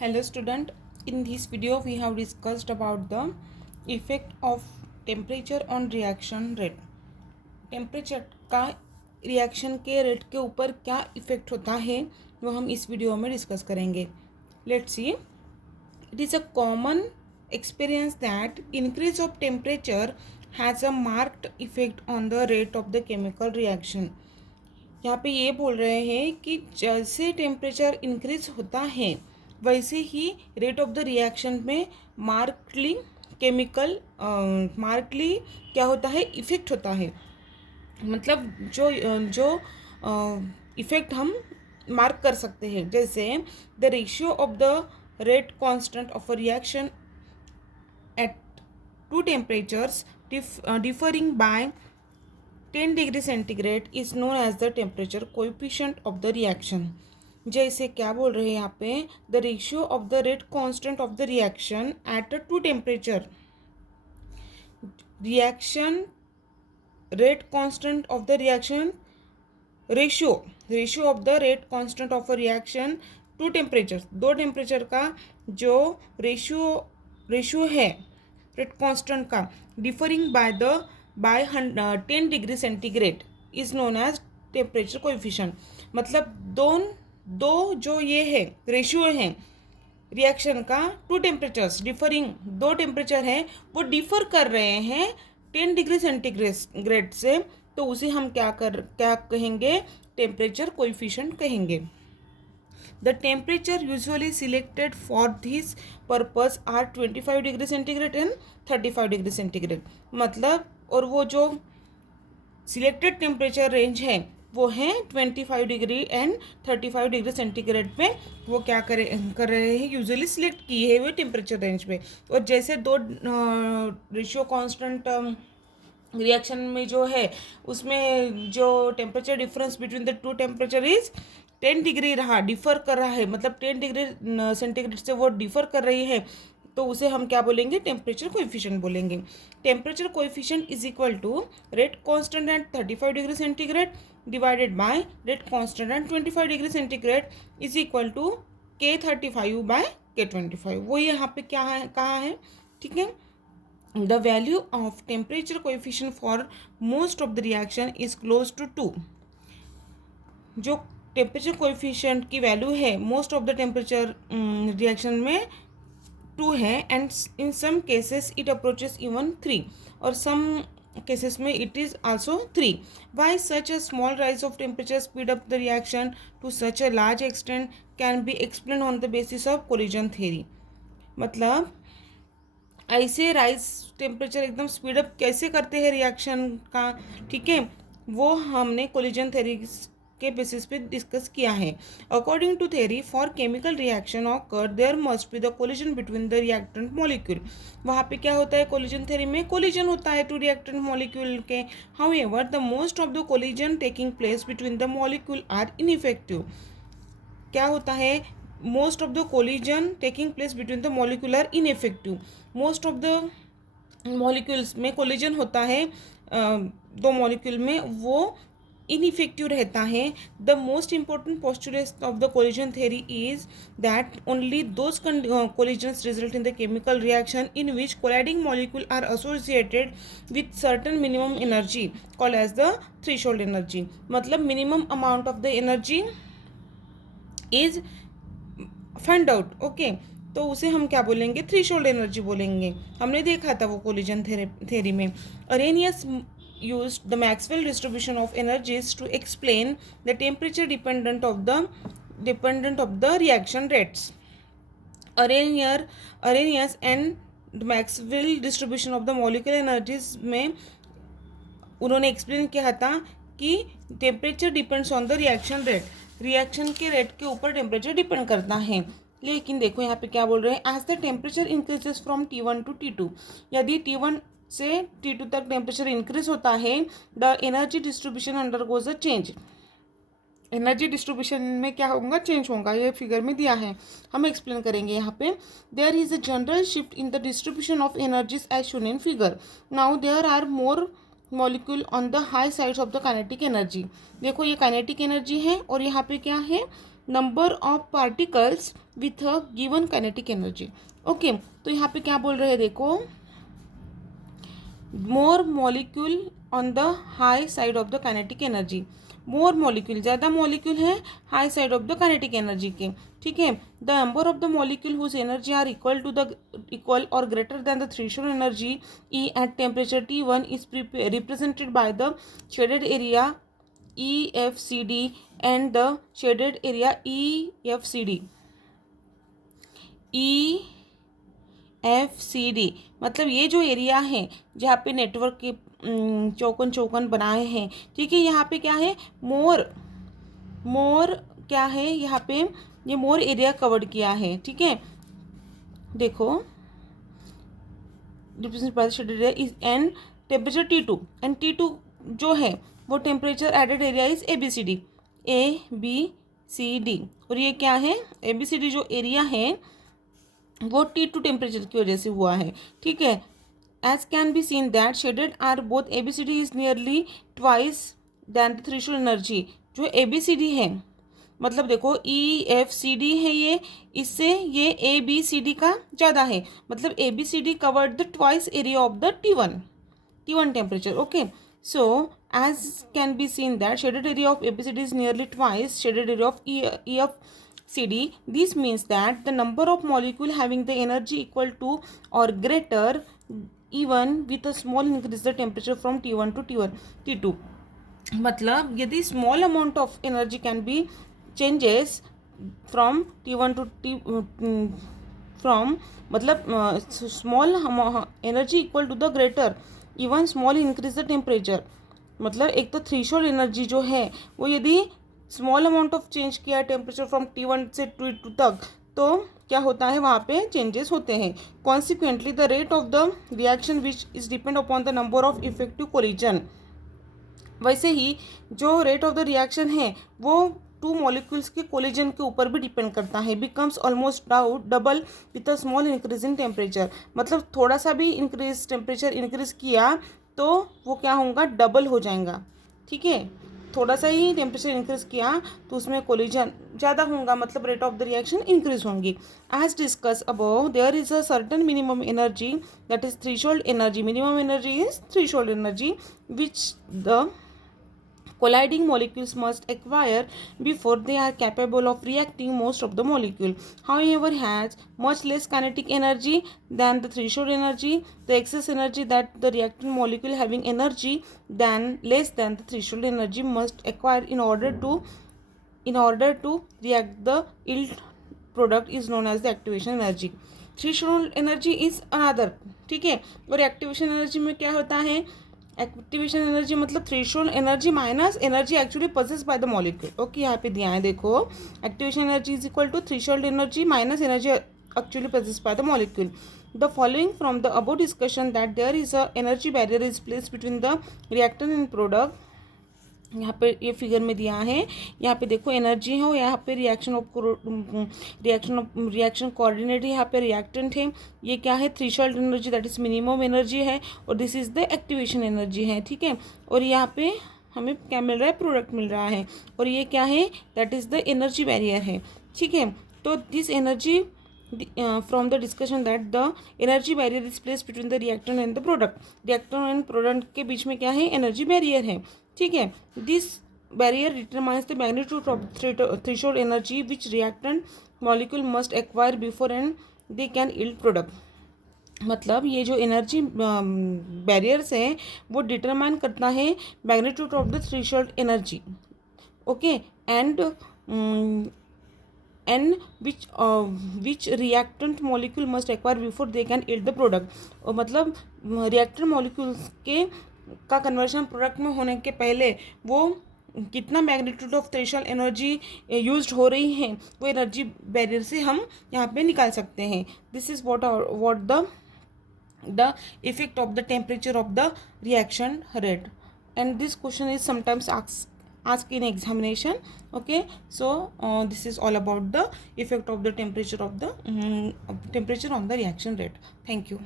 Hello student, in this video we have discussed about the effect of temperature on reaction rate. Temperature का reaction के rate के ऊपर क्या effect होता है वो हम इस वीडियो में डिस्कस करेंगे. Let's see. It is a common experience that increase of temperature has a marked effect on the rate of the chemical reaction. यहाँ पे ये बोल रहे हैं कि जैसे टेम्परेचर इंक्रीज होता है वैसे ही रेट ऑफ द रिएक्शन में मार्कली क्या होता है, इफ़ेक्ट होता है. मतलब जो जो इफ़ेक्ट हम मार्क कर सकते हैं, जैसे the ratio of the rate constant of a reaction at two temperatures differing by 10 degree centigrade is known as the temperature coefficient of the reaction. जैसे क्या बोल रहे हैं यहाँ पे, the ratio of the rate constant of the reaction at a two temperature. Reaction rate constant of the reaction ratio of the rate constant of a reaction two temperature. दो temperature का जो रेशियो है rate constant का differing by 10 degree centigrade is known as temperature coefficient. मतलब दो जो ये है रेशियो है रिएक्शन का, टू टेम्परेचर्स डिफरिंग, दो टेम्परेचर हैं वो डिफर कर रहे हैं 10 डिग्री सेंटीग्रेड से, तो उसे हम क्या कहेंगे, टेम्परेचर कोएफिशिएंट कहेंगे. The temperature usually selected for this purpose are 25 degree centigrade and 35 degree centigrade. मतलब और वो जो सिलेक्टेड टेम्परेचर रेंज है वो है 25 डिग्री एंड 35 डिग्री सेंटीग्रेड पे वो क्या कर रहे हैं, यूजुअली सिलेक्ट किए हैं वो टेम्परेचर रेंज पे. और जैसे दो रेशियो कांस्टेंट रिएक्शन में जो है उसमें जो temperature difference between the two temperature is 10 degree रहा, डिफर कर रहा है, मतलब 10 डिग्री सेंटीग्रेड से वो डिफर कर रही है, तो उसे हम क्या बोलेंगे, टेम्परेचर कोएफिशिएंट बोलेंगे. Temperature coefficient is equal to rate constant at 35 degree centigrade divided by rate constant at 25 degree centigrade is equal to K35 by K25. वो यहाँ पे क्या है, कहा है, ठीक है. The value of temperature coefficient for most of the reaction is close to 2. जो टेम्परेचर कोएफिशिएंट की वैल्यू है most of the temperature reaction में 2 है, and in some cases it approaches even 3, और सम केसेस में it is also 3. Why such a small rise of temperature speed up the reaction to such a large extent can be explain on the basis of collision theory. मतलब ऐसे rise temperature एकदम speed up कैसे करते हैं reaction का, ठीक है, वो हमने कोलिजन थ्योरी के बेसिस पे डिस्कस किया है. According to theory for chemical reaction occur there must be the collision between the reactant molecule. वहाँ पे क्या होता है, कोलिजन थ्योरी में कोलिजन होता है टू रिएक्टेंट मॉलिक्यूल के. However the most of the collision taking place between the molecule are ineffective. क्या होता है, most of the collision taking place between the molecule are ineffective. Most of the molecules में collision होता है दो molecule में, वो इनइफेक्टिव रहता है. The most important postulate of the collision theory is that only those collisions result in the chemical reaction in which colliding molecule are associated with certain minimum energy called as the threshold energy. मतलब minimum amount of the energy is find out, okay, तो उसे हम क्या बोलेंगे, threshold energy बोलेंगे. हमने देखा था वो कोलिजन थ्योरी में. Arrhenius used the Maxwell distribution of energies to explain the temperature dependent of the reaction rates. Arrhenius and Maxwell distribution of the molecular energies में उन्होंने एक्सप्लेन किया था कि temperature depends on the reaction rate. Reaction के rate के ऊपर temperature depend करता है. लेकिन देखो यहाँ पे क्या बोल रहे हैं, as the temperature increases from T1 to T2. यदि T1 से T2 तक टेम्परेचर इंक्रीज होता है, the energy distribution undergoes a change. Energy distribution में क्या होगा, चेंज होगा. ये फिगर में दिया है, हम एक्सप्लेन करेंगे यहाँ पे. There is a general shift in the distribution of energies as shown in figure. Now there are more molecule on the high sides of the kinetic energy. देखो ये काइनेटिक एनर्जी है और यहाँ पे क्या है, number of particles with a given kinetic energy. Okay, तो यहाँ पे क्या बोल रहे हैं देखो, more molecule on the high side of the kinetic energy. More molecule, ज़्यादा मॉलिक्यूल है high side of the kinetic energy के, ठीक है। The number of the molecule whose energy are equal और greater than the threshold energy E at temperature T1 is represented by the shaded area EFCD and the shaded area EFCD। EFCD मतलब ये जो area है जहाँ पे network के चौकन चौकन बनाए हैं, ठीक है। यहाँ पे क्या है, मोर क्या है, यहाँ पे ये मोर एरिया कवर्ड किया है, ठीक है। देखो, represent by shaded area is and temperature T2 and T2 जो है वो temperature added area is ABCD। और ये क्या है, ABCD जो एरिया है वो T2 टेम्परेचर की वजह से हुआ है, ठीक है। As can be seen that shaded are both ABCD is nearly twice than the threshold energy. जो ABCD है मतलब देखो EFCD है ये, इससे ये ABCD का ज़्यादा है, मतलब ABCD covered the twice area of the T1 temperature। Okay, so as can be seen that shaded area of ABCD is nearly twice shaded area of EFCD. This means that the number of molecule having the energy equal to or greater even with a small increase the temperature from T1 to T2। मतलब यदि small amount of energy can be changes from T1 to from मतलब small energy equal to the greater even small increase the temperature. मतलब एक तो threshold energy जो है वो यदि स्मॉल अमाउंट ऑफ चेंज किया टेम्परेचर फ्रॉम T1 से T2 तक, तो क्या होता है, वहाँ पे चेंजेस होते हैं। Consequently the rate of the reaction which is depend upon the number of effective collision. वैसे ही जो रेट ऑफ द रिएक्शन है वो टू मॉलिक्यूल्स के कोलिजन के ऊपर भी डिपेंड करता है। Becomes almost double with a small increase in temperature. मतलब थोड़ा सा भी टेम्परेचर इंक्रीज किया तो वो क्या होगा, डबल हो जाएगा, ठीक है। थोड़ा सा ही टेम्परेचर इंक्रीज किया तो उसमें कोलिजन ज़्यादा होगा, मतलब rate of the reaction increase होंगी। As discuss above there is a certain minimum energy that is threshold energy. Minimum energy is threshold energy which the colliding molecules must acquire before they are capable of reacting most of the molecule, however has much less kinetic energy than the threshold energy. The excess energy that the reactant molecule having energy than less than the threshold energy must acquire in order to react the yield product is known as the activation energy. Threshold energy is another, ठीक है। और activation energy में क्या होता है, activation energy मतलब threshold energy minus energy actually possessed by the molecule. Okay, यहाँ पे दिया है देखो, activation energy is equal to threshold energy minus energy actually possessed by the molecule. The following from the above discussion that there is a energy barrier is placed between the reactant and product. यहाँ पे ये figure में दिया है, यहाँ पे देखो energy हो, यहाँ पे रिएक्शन कोऑर्डिनेट है, यहाँ पे रिएक्टेंट है। ये क्या है, threshold energy that is minimum energy है, और this is the activation energy है, ठीक है। और यहाँ पे हमें क्या मिल रहा है, प्रोडक्ट मिल रहा है, और ये क्या है, that is the energy barrier है, ठीक है। तो this energy from the discussion that the energy barrier is placed between the reactant and the product। reactant and product के बीच में क्या है, एनर्जी बैरियर है, ठीक है। This barrier determines the magnitude of threshold energy which reactant molecule must acquire before and they can yield product. मतलब ये जो एनर्जी बैरियर्स हैं वो डिटरमाइन करता है magnitude of the threshold energy, okay, and which reactant molecule must acquire before they can yield the product। और मतलब reactant molecules का कन्वर्शन प्रोडक्ट में होने के पहले वो कितना magnitude of threshold energy used हो रही है वो एनर्जी बैरियर से हम यहाँ पे निकाल सकते हैं। This is what the effect of the temperature of the reaction rate, and this question is sometimes asked in examination। Okay, so this is all about the effect of the temperature on the reaction rate. Thank you.